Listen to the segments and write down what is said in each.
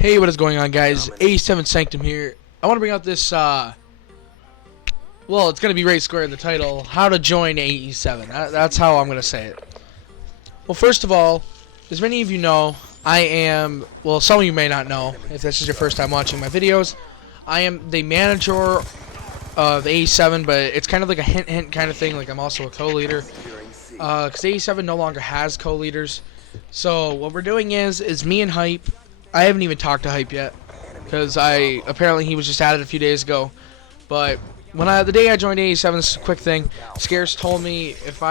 Hey, what is going on, guys? AE7 Sanctum here. I want to bring out this, well, it's going to be right square in the title, how to join AE7. That's how I'm going to say it. Well, first of all, as many of you know, I am, well, some of you may not know, if this is your first time watching my videos, I am the manager of AE7, but it's kind of like a hint kind of thing, like I'm also a co-leader, because AE7 no longer has co-leaders. So what we're doing is me and Hype. I haven't even talked to Hype yet, because apparently he was just added a few days ago. But the day I joined AE7, this is a quick thing. Scarce told me if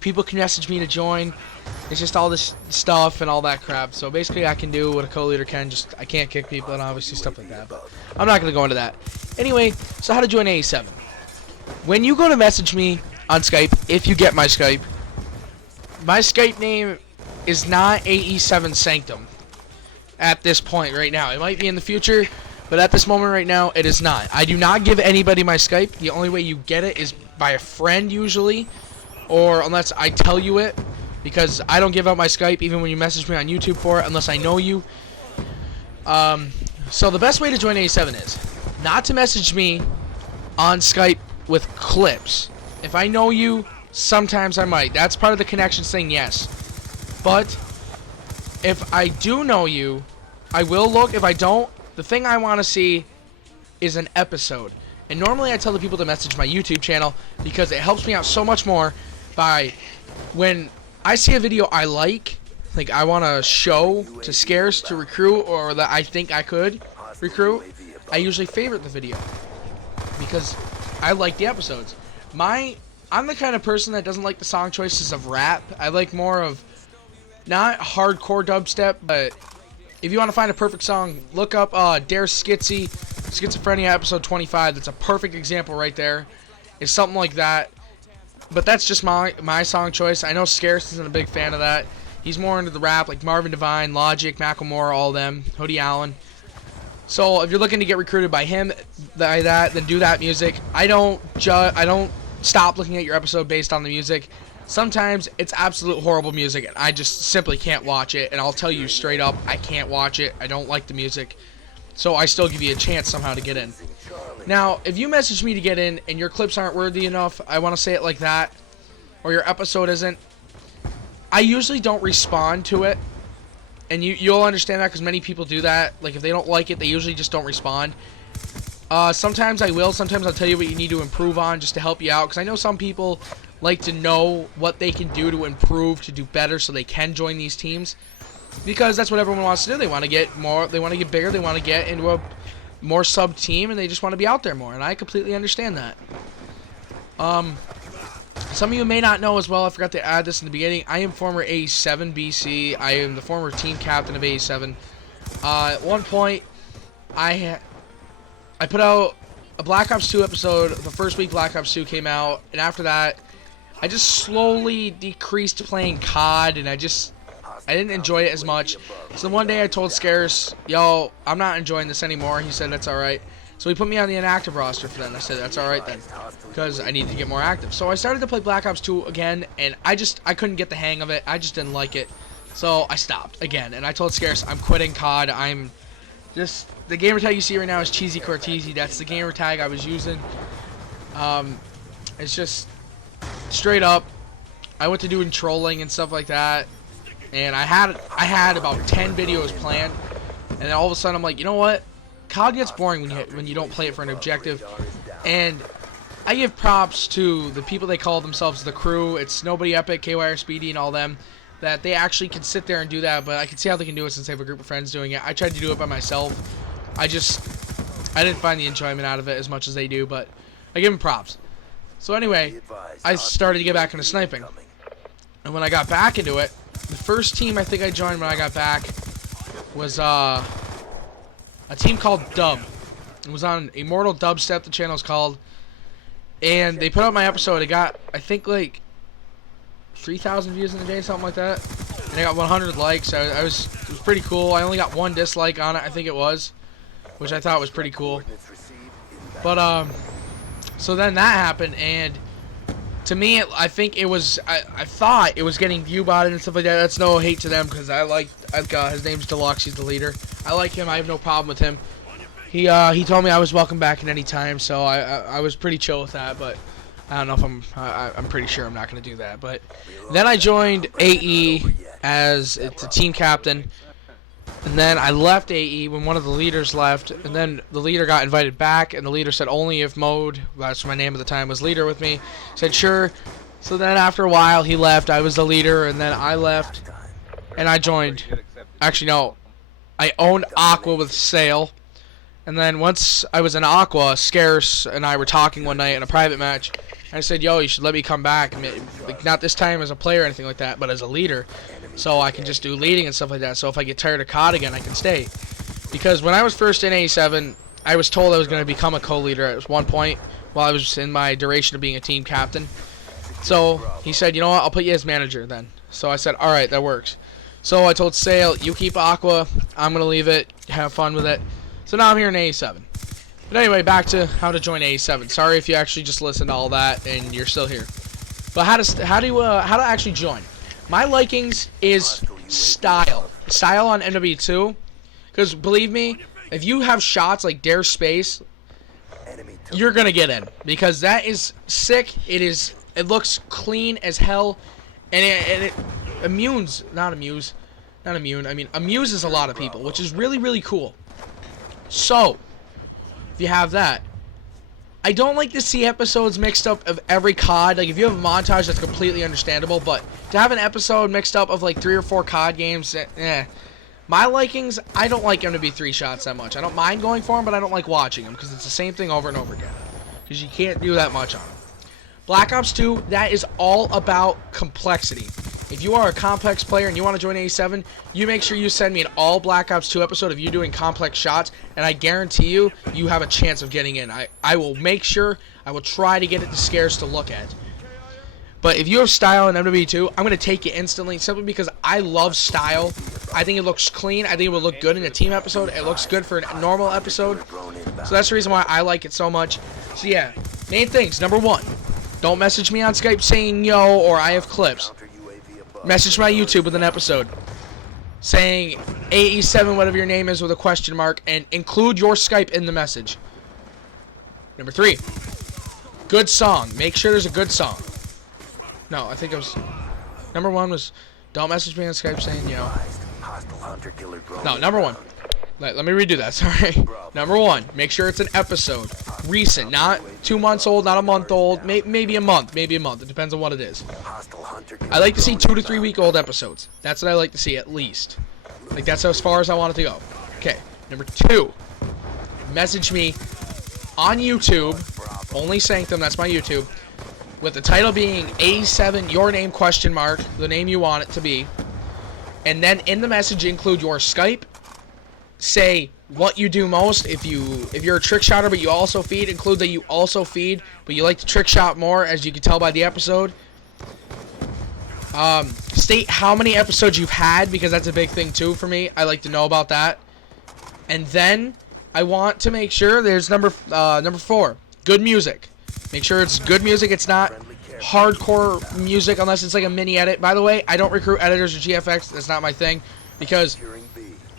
people can message me to join. It's just all this stuff and all that crap. So basically, I can do what a co-leader can. Just I can't kick people and obviously stuff like that. But I'm not gonna go into that. Anyway, so how to join AE7? When you go to message me on Skype, if you get my Skype name is not AE7 Sanctum. At this point right now, it might be in the future, but at this moment right now, it is not. I do not give anybody my Skype. The only way you get it is by a friend usually, or unless I tell you it, because I don't give out my Skype even when you message me on YouTube for it unless I know you. So the best way to join A7 is not to message me on Skype with clips. If I know you, sometimes I might. That's part of the connections thing, yes. But if I do know you, I will look. If I don't, the thing I want to see is an episode. And normally I tell the people to message my YouTube channel because it helps me out so much more by when I see a video I like I want to show to Scarce to recruit, or that I think I could recruit, I usually favorite the video because I like the episodes. I'm the kind of person that doesn't like the song choices of rap. I like more of not hardcore dubstep, but if you want to find a perfect song, look up Dare Schizophrenia episode 25. That's a perfect example right there. It's something like that. But that's just my song choice. I know Scarce isn't a big fan of that. He's more into the rap, like Marvin Devine, Logic, Macklemore, all them, Hoodie Allen. So if you're looking to get recruited by him, then do that music. I don't stop looking at your episode based on the music. Sometimes it's absolute horrible music and I just simply can't watch it, and I'll tell you straight up, I can't watch it. I don't like the music. So I still give you a chance somehow to get in. Now, if you message me to get in and your clips aren't worthy enough, I want to say it like that, or your episode isn't, I usually don't respond to it. And you'll understand that because many people do that. Like if they don't like it, they usually just don't respond. Sometimes I will. Sometimes I'll tell you what you need to improve on just to help you out, because I know some people like to know what they can do to improve, to do better, so they can join these teams, because that's what everyone wants to do. They want to get more, they want to get bigger, they want to get into a more sub team, and they just want to be out there more, and I completely understand that. Some of you may not know as well, I forgot to add this in the beginning, I am former AE7 BC. I am the former team captain of AE7. At one point I put out a Black Ops 2 episode. The first week Black Ops 2 came out, and after that I just slowly decreased playing COD, and I didn't enjoy it as much. So one day I told Scarce, yo, I'm not enjoying this anymore. He said that's alright. So he put me on the inactive roster for that, and I said that's alright then, because I needed to get more active. So I started to play Black Ops 2 again, and I couldn't get the hang of it. I just didn't like it. So I stopped again, and I told Scarce I'm quitting COD. The gamer tag you see right now is Cheesy Cortese. That's the gamer tag I was using. It's just straight up, I went to doing trolling and stuff like that, and I had about 10 videos planned, and then all of a sudden I'm like, you know what? COD gets boring when you don't play it for an objective, and I give props to the people they call themselves the crew. It's Nobody Epic, KYR Speedy, and all them, that they actually can sit there and do that, but I can see how they can do it since they have a group of friends doing it. I tried to do it by myself. I didn't find the enjoyment out of it as much as they do, but I give them props. So anyway, I started to get back into sniping. And when I got back into it, the first team I think I joined when I got back was a team called Dub. It was on Immortal Dubstep, the channel's called. And they put out my episode. It got, I think, like 3,000 views in a day, something like that. And I got 100 likes. It was pretty cool. I only got one dislike on it, I think it was, which I thought was pretty cool. But so then that happened, and To me, I think it was. I thought it was getting view botted and stuff like that. That's no hate to them because I like. His name's Deluxe. He's the leader. I like him. I have no problem with him. He told me I was welcome back at any time, so I was pretty chill with that. But I don't know if I'm pretty sure I'm not gonna do that. But then I joined AE as the team captain. And then I left AE when one of the leaders left, and then the leader got invited back, and the leader said only if Mode, that's my name at the time, was leader with me. Said sure. So then after a while he left, I was the leader, and then I left, and I joined. Actually no, I owned Aqua with Sale, and then once I was in Aqua, Scarce and I were talking one night in a private match. I said, yo, you should let me come back, like, not this time as a player or anything like that, but as a leader. So I can just do leading and stuff like that. So if I get tired of COD again, I can stay. Because when I was first in AE7, I was told I was going to become a co-leader at one point while I was in my duration of being a team captain. So he said, you know what, I'll put you as manager then. So I said, alright, that works. So I told Sale, you keep Aqua, I'm going to leave it, have fun with it. So now I'm here in AE7. But anyway, back to how to join AE7. Sorry if you actually just listened to all that and you're still here. But how to actually join. My likings is style on MW2, because believe me, if you have shots like Dare Space, you're gonna get in, because that is sick. It looks clean as hell, and it amuse amuses a lot of people, which is really cool. So if you have that, I don't like to see episodes mixed up of every COD. Like, if you have a montage, that's completely understandable. But to have an episode mixed up of, like, 3 or 4 COD games, My likings, I don't like MW3 shots that much. I don't mind going for them, but I don't like watching them because it's the same thing over and over again. Because you can't do that much on them. Black Ops 2, that is all about complexity. If you are a complex player and you want to join AE7, you make sure you send me an all Black Ops 2 episode of you doing complex shots, and I guarantee you, you have a chance of getting in. I will make sure, I will try to get it to Scares to look at. But if you have style in MW2, I'm going to take you instantly, simply because I love style. I think it looks clean. I think it would look good in a team episode. It looks good for a normal episode. So that's the reason why I like it so much. So yeah, main things. Number 1, don't message me on Skype saying yo or I have clips. Message my YouTube with an episode saying AE7, whatever your name is, with a question mark, and include your Skype in the message. Number 3, good song. Make sure there's a good song. No, I think it was... Number 1 was, don't message me on Skype saying yo. No, number 1. Let me redo that, sorry. Number 1, make sure it's an episode. Recent, not 2 months old, not a month old, maybe a month. It depends on what it is. I like to see 2 to 3 week old episodes. That's what I like to see, at least. Like, that's as far as I want it to go. Okay, number 2, message me on YouTube, OnlySanctum, that's my YouTube, with the title being AE7, your name, question mark, the name you want it to be. And then in the message include your Skype. Say what you do most. If you're a trick shotter but you also feed, include that you also feed, but you like to trick shot more, as you can tell by the episode. State how many episodes you've had, because that's a big thing too for me. I like to know about that. And then I want to make sure there's number 4, good music. Make sure it's good music. It's not hardcore music unless it's like a mini edit. By the way, I don't recruit editors or GFX. That's not my thing, because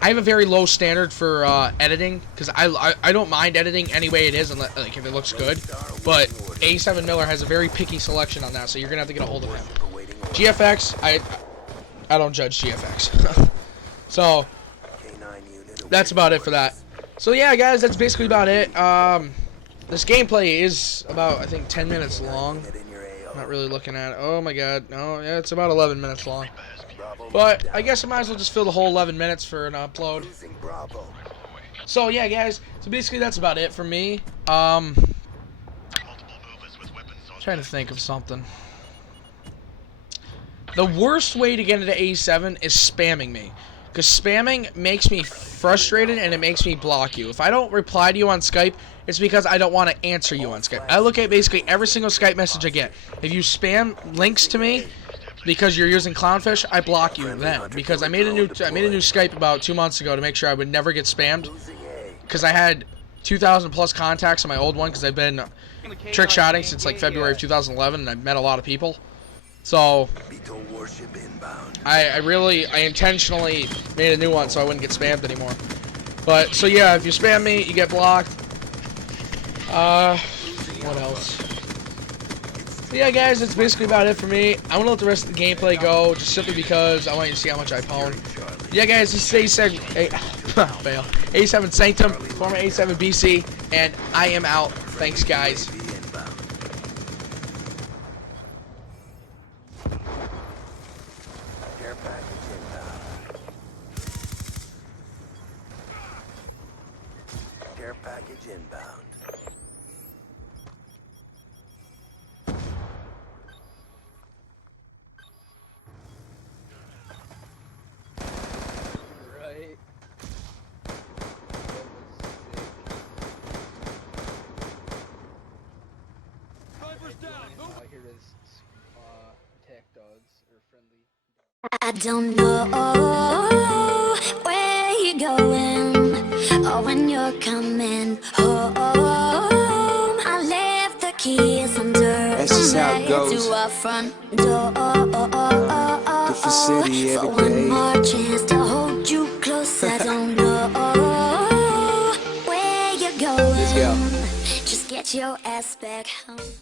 I have a very low standard for editing, because I don't mind editing any way it is, unless, like, if it looks good. But AE7 Miller has a very picky selection on that, so you're gonna have to get a hold of him. GFX, I don't judge GFX. So that's about it for that. So yeah, guys, that's basically about it. This gameplay is about, I think, 10 minutes long. I'm not really looking at it. Oh my god, no, yeah, it's about 11 minutes long. But I guess I might as well just fill the whole 11 minutes for an upload. So yeah, guys, so basically that's about it for me. Trying to think of something. The worst way to get into AE7 is spamming me, because spamming makes me frustrated and it makes me block you. If I don't reply to you on Skype, it's because I don't want to answer you on Skype. I look at basically every single Skype message I get. If you spam links to me because you're using Clownfish, I block you then, because I made a new Skype about 2 months ago to make sure I would never get spammed, because I had 2,000 plus contacts on my old one because I've been trick shotting since like February of 2011, and I've met a lot of people. So I intentionally made a new one so I wouldn't get spammed anymore. But so yeah, if you spam me, you get blocked. What else? So yeah, guys, that's basically about it for me. I want to let the rest of the gameplay go, just simply because I want you to see how much I pwn. Yeah, guys, this is AE7 Sanctum, former AE7 BC, and I am out. Thanks, guys. Care package inbound. Right. Here it is. Attack dogs or friendly. I don't know where you're going or when you're coming home. I left the keys under That's just how it goes. to our front door. Different city For every day. one more chance to hold you close. I don't know where you're going. Let's go. Just get your ass back home.